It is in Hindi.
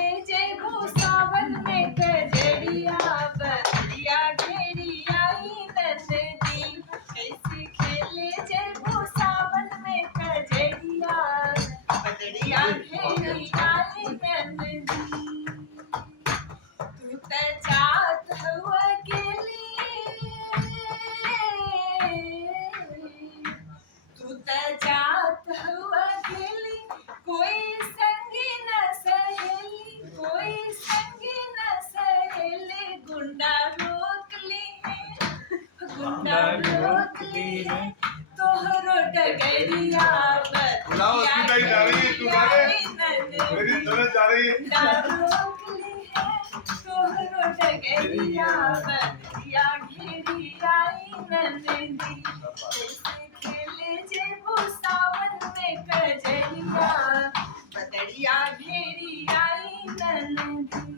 खेले जेबू सावन में कजरिया बदरिया घेरी आई नंदी कैसे खेले जेबू सावन में कजरिया बदरिया घेरी आई नंदी तू त जात हुआ गेली तू त जात हुआ गेली कोई संगी न सहेली कोई संगी न सहेली गुंडा रोक ली है गुंडा रोक ली है तोहरो डगरिया बदरिया मेरी तरफ जा रही है गुंडा रोक ली है तोहरो डगरिया बदरिया घेरी आई नंदी कैसे खेले जेबू सावन में कजरिया बदरिया घेरी आई नंदी